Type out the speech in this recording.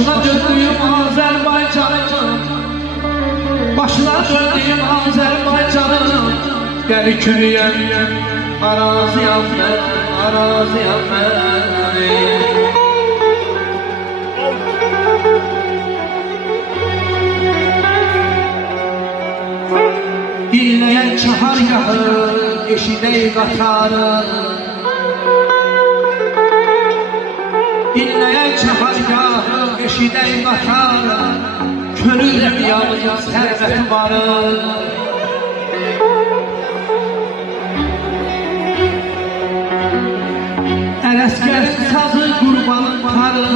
Başına döndüğüm Azerbaycan'ım, başına döndüğüm Azerbaycan'ım, gel kürüyen arazi affet, arazi affet. Dinleyen çahargahı, eşidey qatarı, dinleyen çahargahı, eşidey qatarı, könülüm yalnız sərvət varı. Ələskərin sazı qurbanın tarı,